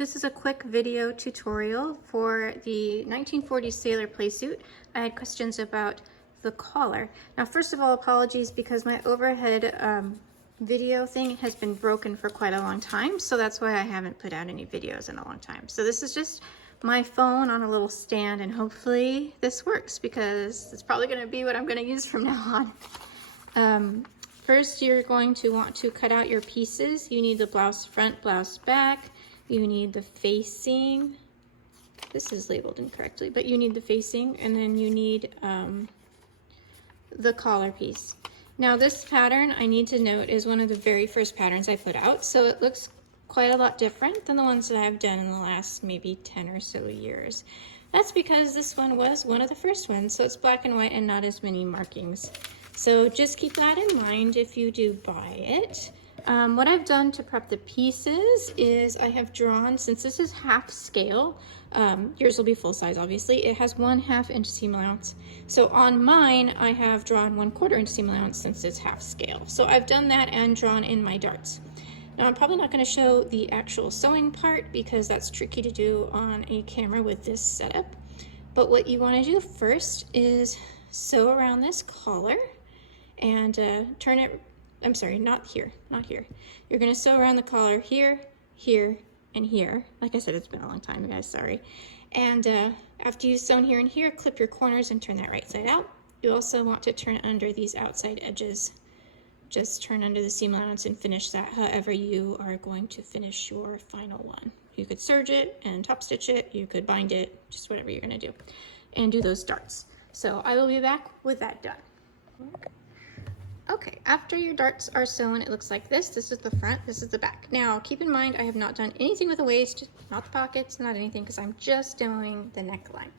This is a quick video tutorial for the 1940s Sailor Playsuit. I had questions about the collar. Now, first of all, apologies because my overhead video thing has been broken for quite a long time, so that's why I haven't put out any videos in a long time. So this is just my phone on a little stand, and hopefully this works because it's probably going to be what I'm going to use from now on. First, you're going to want to cut out your pieces. You need the blouse front, blouse back. You need the facing. This is labeled incorrectly, but you need the facing, and then you need the collar piece. Now this pattern, I need to note, is one of the very first patterns I put out, so it looks quite a lot different than the ones that I've done in the last maybe 10 or so years. That's because this one was one of the first ones, so it's black and white and not as many markings. So just keep that in mind if you do buy it. What I've done to prep the pieces is I have drawn, since this is half scale, yours will be full size obviously, it has 1/2 inch seam allowance. So on mine, I have drawn 1/4 inch seam allowance since it's half scale. So I've done that and drawn in my darts. Now I'm probably not going to show the actual sewing part because that's tricky to do on a camera with this setup. But what you want to do first is sew around this collar and turn it, I'm sorry, not here. You're going to sew around the collar here, here, and here. Like I said, it's been a long time, guys, sorry. And after you've sewn here and here, clip your corners and turn that right side out. You also want to turn under these outside edges. Just turn under the seam allowance and finish that however you are going to finish your final one. You could serge it and top stitch it, you could bind it, just whatever you're going to do. And do those darts. So I will be back with that done. Okay, after your darts are sewn, it looks like this. This is the front, this is the back. Now, keep in mind, I have not done anything with the waist, not the pockets, not anything, because I'm just doing the neckline.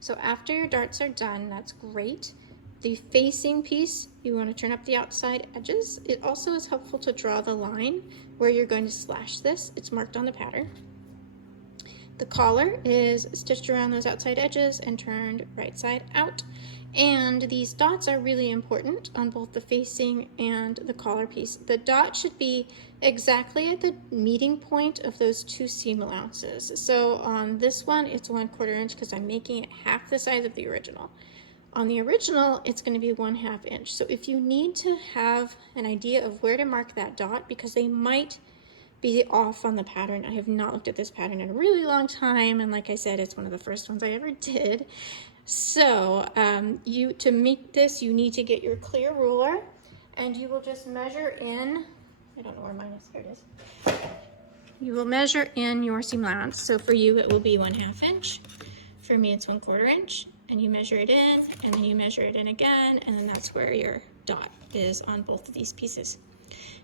So after your darts are done, that's great. The facing piece, you want to turn up the outside edges. It also is helpful to draw the line where you're going to slash this. It's marked on the pattern. The collar is stitched around those outside edges and turned right side out. And these dots are really important on both the facing and the collar piece. The dot should be exactly at the meeting point of those two seam allowances. So on this one, it's 1/4 inch because I'm making it half the size of the original. On the original, it's going to be 1/2 inch. So if you need to have an idea of where to mark that dot, because they might be off on the pattern. I have not looked at this pattern in a really long time, and like I said, it's one of the first ones I ever did. So to make this, you need to get your clear ruler, and you will just measure in, I don't know where mine is, here it is. You will measure in your seam allowance. So for you, it will be 1/2 inch. For me, it's 1/4 inch. And you measure it in, and then you measure it in again, and then that's where your dot is on both of these pieces.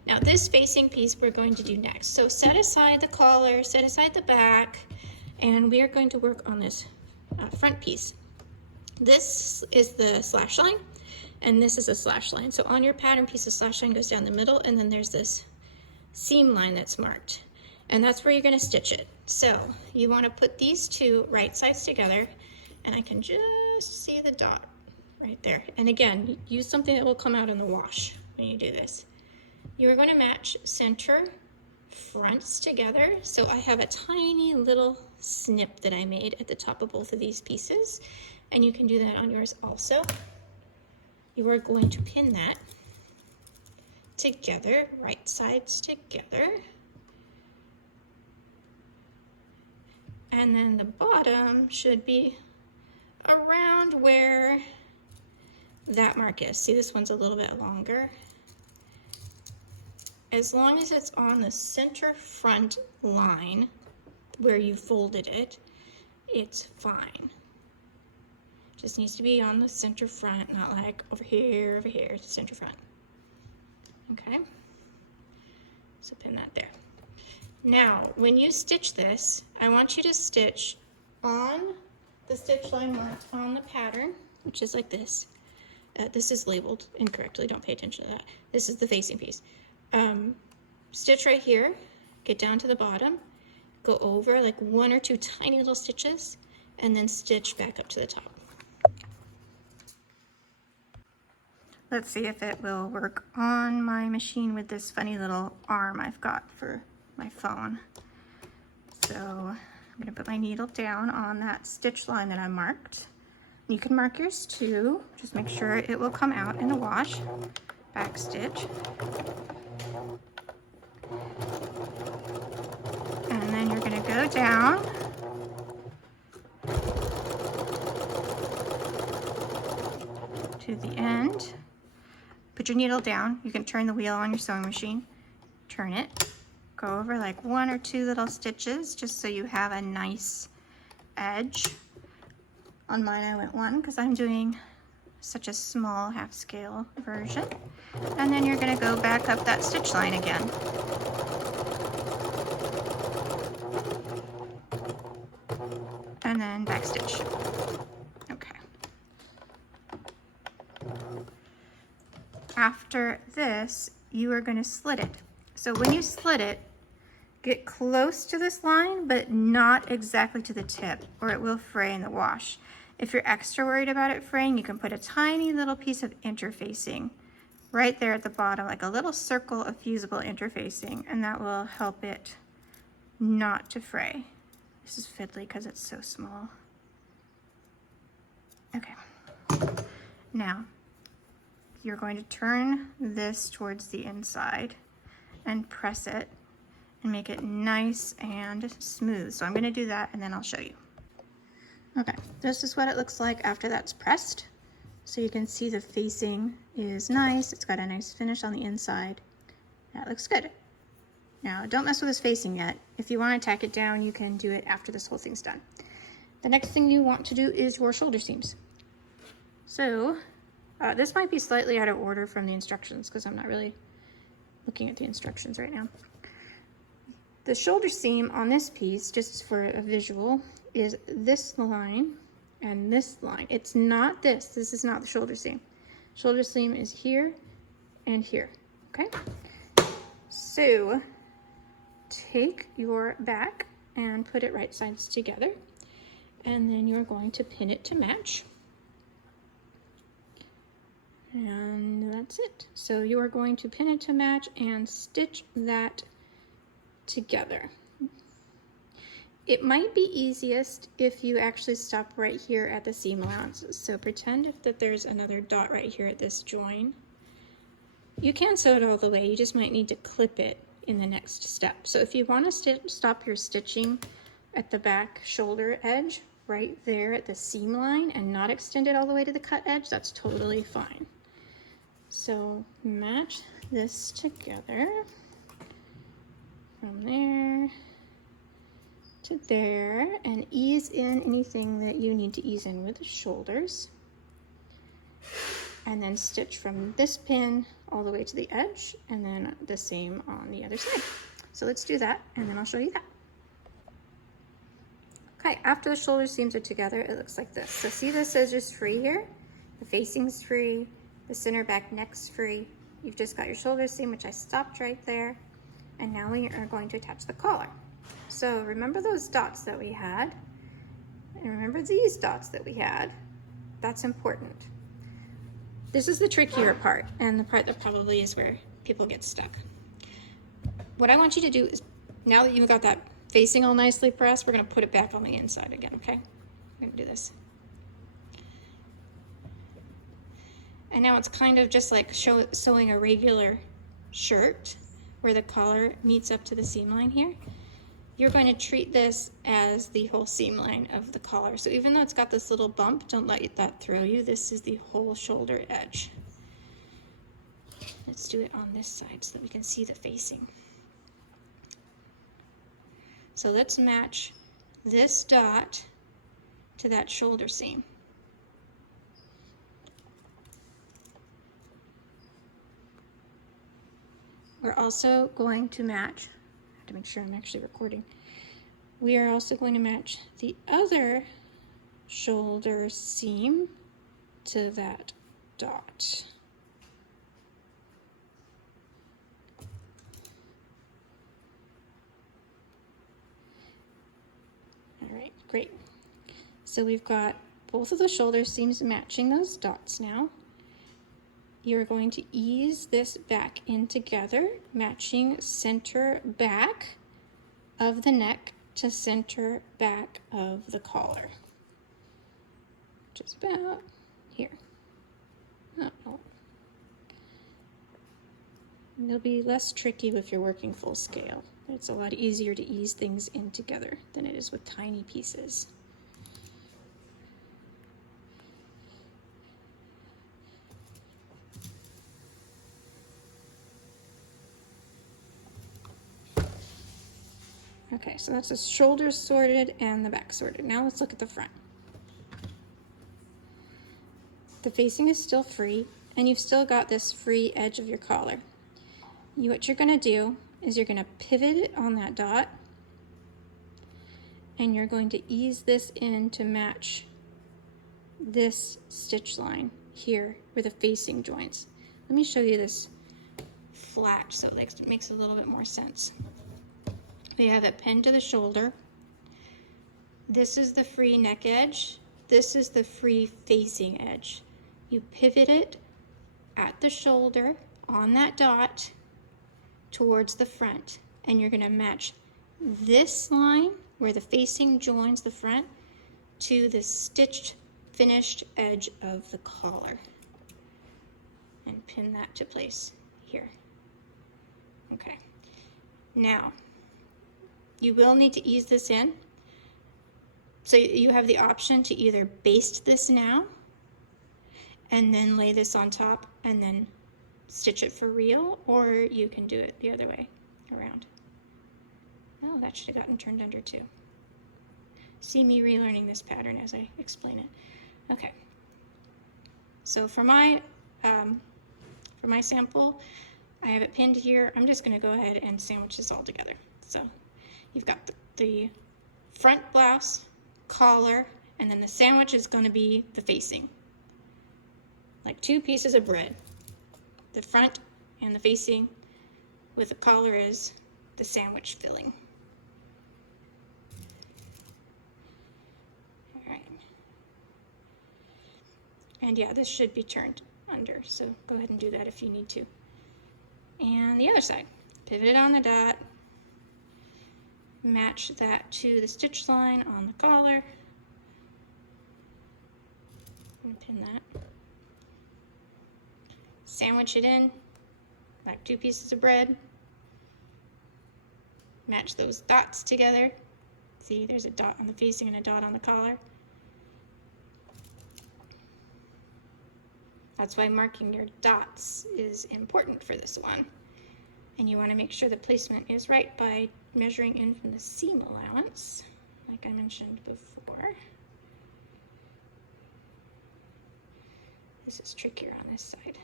Now this facing piece we're going to do next. So set aside the collar, set aside the back, and we are going to work on this front piece. This is the slash line, and this is a slash line. So on your pattern piece, the slash line goes down the middle, and then there's this seam line that's marked, and that's where you're going to stitch it. So you want to put these two right sides together, and I can just see the dot right there. And again, use something that will come out in the wash when you do this. You're going to match center fronts together. So I have a tiny little snip that I made at the top of both of these pieces, and you can do that on yours also. You are going to pin that together, right sides together. And then the bottom should be around where that mark is. See, this one's a little bit longer. As long as it's on the center front line where you folded it, it's fine. Just needs to be on the center front, not like over here, it's the center front. Okay, so pin that there. Now, when you stitch this, I want you to stitch on the stitch line marked on the pattern, which is like this. This is labeled incorrectly, don't pay attention to that. This is the facing piece. Stitch right here, get down to the bottom, go over like 1 or 2 tiny little stitches, and then stitch back up to the top. Let's see if it will work on my machine with this funny little arm I've got for my phone. So I'm going to put my needle down on that stitch line that I marked. You can mark yours too. Just make sure it will come out in the wash. Back stitch. And then you're going to go down to the end. Put your needle down. You can turn the wheel on your sewing machine. Turn it. Go over like 1 or 2 little stitches just so you have a nice edge. On mine I went 1 because I'm doing such a small half scale version. And then you're going to go back up that stitch line again. And then back stitch. Okay. After this, you are going to slit it. So when you slit it, get close to this line, but not exactly to the tip, or it will fray in the wash. If you're extra worried about it fraying, you can put a tiny little piece of interfacing right there at the bottom, like a little circle of fusible interfacing, and that will help it not to fray. This is fiddly because it's so small. Okay. Now, you're going to turn this towards the inside and press it and make it nice and smooth. So I'm going to do that and then I'll show you. Okay, this is what it looks like after that's pressed. So you can see the facing is nice. It's got a nice finish on the inside. That looks good. Now, don't mess with this facing yet. If you want to tack it down, you can do it after this whole thing's done. The next thing you want to do is your shoulder seams. So this might be slightly out of order from the instructions because I'm not really looking at the instructions right now. The shoulder seam on this piece, just for a visual, is this line and this line. It's not this. This is not the shoulder seam. Shoulder seam is here and here, okay? So take your back and put it right sides together, and then you're going to pin it to match. And that's it. So you are going to pin it to match and stitch that together. It might be easiest if you actually stop right here at the seam allowances. So pretend that there's another dot right here at this join. You can sew it all the way, you just might need to clip it in the next step. So if you want to stop your stitching at the back shoulder edge right there at the seam line and not extend it all the way to the cut edge, that's totally fine. So match this together from there to there and ease in anything that you need to ease in with the shoulders. And then stitch from this pin all the way to the edge, and then the same on the other side. So let's do that, and then I'll show you that. Okay, after the shoulder seams are together, it looks like this. So see the scissors free here? The facing's free, the center back neck's free. You've just got your shoulder seam, which I stopped right there. And now we are going to attach the collar. So remember those dots that we had, and remember these dots that we had. That's important. This is the trickier part, and the part that probably is where people get stuck. What I want you to do is, now that you've got that facing all nicely pressed, we're going to put it back on the inside again, okay? We're going to do this. And now it's kind of just like sewing a regular shirt where the collar meets up to the seam line here. You're going to treat this as the whole seam line of the collar. So even though it's got this little bump, don't let that throw you. This is the whole shoulder edge. Let's do it on this side so that we can see the facing. So let's match this dot to that shoulder seam. We're also going to match, I have to make sure I'm actually recording. We are also going to match the other shoulder seam to that dot. All right, great. So we've got both of the shoulder seams matching those dots now. You're going to ease this back in together, matching center back of the neck to center back of the collar. Just about here. Oh. It'll be less tricky if you're working full scale. It's a lot easier to ease things in together than it is with tiny pieces. Okay, so that's the shoulders sorted and the back sorted. Now let's look at the front. The facing is still free, and you've still got this free edge of your collar. What you're gonna do is you're gonna pivot it on that dot, and you're going to ease this in to match this stitch line here where the facing joins. Let me show you this flat so it makes a little bit more sense. We have it pinned to the shoulder. This is the free neck edge. This is the free facing edge. You pivot it at the shoulder on that dot towards the front, and you're going to match this line where the facing joins the front to the stitched finished edge of the collar, and pin that to place here. Okay, now you will need to ease this in, so you have the option to either baste this now and then lay this on top and then stitch it for real, or you can do it the other way around. Oh, that should have gotten turned under too. See me relearning this pattern as I explain it. Okay, so for my sample, I have it pinned here. I'm just going to go ahead and sandwich this all together. So you've got the front blouse, collar, and then the sandwich is going to be the facing, like two pieces of bread. The front and the facing with the collar is the sandwich filling. All right. And yeah, this should be turned under, so go ahead and do that if you need to. And the other side, pivot it on the dot, match that to the stitch line on the collar, and pin that. Sandwich it in like two pieces of bread. Match those dots together. See, there's a dot on the facing and a dot on the collar. That's why marking your dots is important for this one. And you want to make sure the placement is right by measuring in from the seam allowance, like I mentioned before. This is trickier on this side.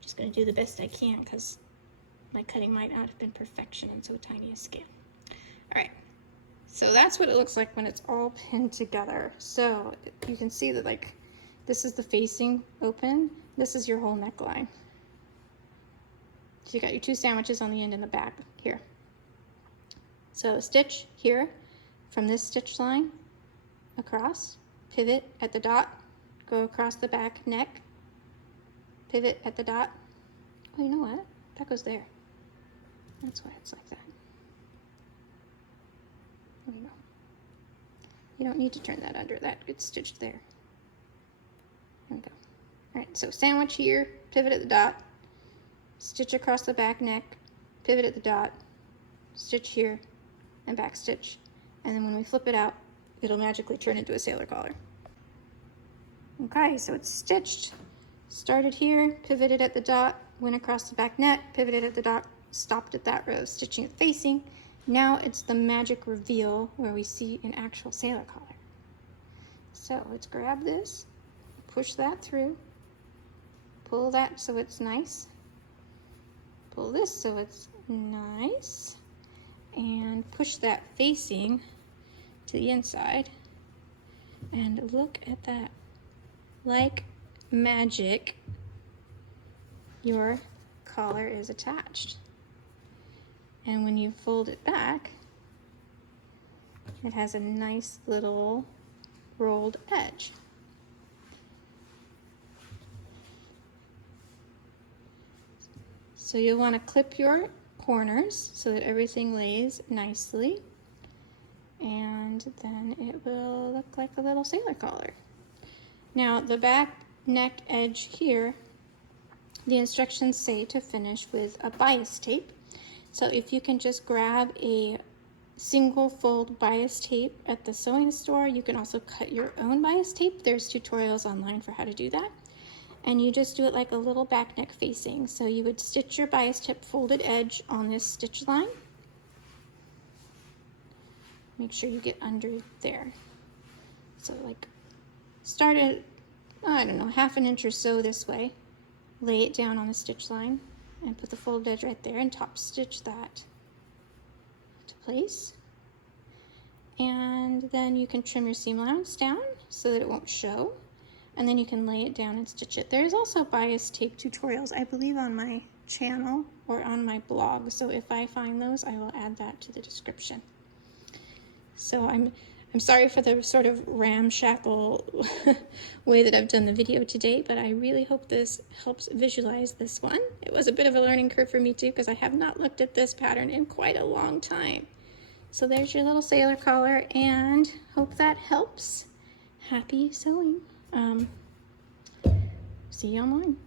Just going to do the best I can because my cutting might not have been perfection on so tiny a scale. All right, so that's what it looks like when it's all pinned together. So you can see that, like, this is the facing open, this is your whole neckline. So you got your two sandwiches on the end and the back here. So stitch here from this stitch line across, pivot at the dot, go across the back neck, pivot at the dot. Oh, you know what? That goes there. That's why it's like that. There you go. You don't need to turn that under. That gets stitched there. There we go. All right, so sandwich here, pivot at the dot, stitch across the back neck, pivot at the dot, stitch here, and back stitch. And then when we flip it out, it'll magically turn into a sailor collar. Okay, so it's stitched. Started here, pivoted at the dot, went across the back neck, pivoted at the dot, stopped at that row, stitching it facing. Now it's the magic reveal where we see an actual sailor collar. So let's grab this, push that through, pull that so it's nice, pull this so it's nice, and push that facing to the inside. And look at that. Like magic, your collar is attached. And when you fold it back, it has a nice little rolled edge. So you'll want to clip your corners so that everything lays nicely. And then it will look like a little sailor collar. Now the back neck edge here, the instructions say to finish with a bias tape. So if you can just grab a single fold bias tape at the sewing store, you can also cut your own bias tape. There's tutorials online for how to do that. And you just do it like a little back neck facing. So you would stitch your bias tip folded edge on this stitch line. Make sure you get under there. So like start at, I don't know, 1/2 inch or so this way. Lay it down on the stitch line and put the folded edge right there and top stitch that to place. And then you can trim your seam allowance down so that it won't show. And then you can lay it down and stitch it. There's also bias tape tutorials, I believe, on my channel or on my blog. So if I find those, I will add that to the description. So I'm sorry for the sort of ramshackle way that I've done the video today, but I really hope this helps visualize this one. It was a bit of a learning curve for me too, because I have not looked at this pattern in quite a long time. So there's your little sailor collar, and hope that helps. Happy sewing. See you online.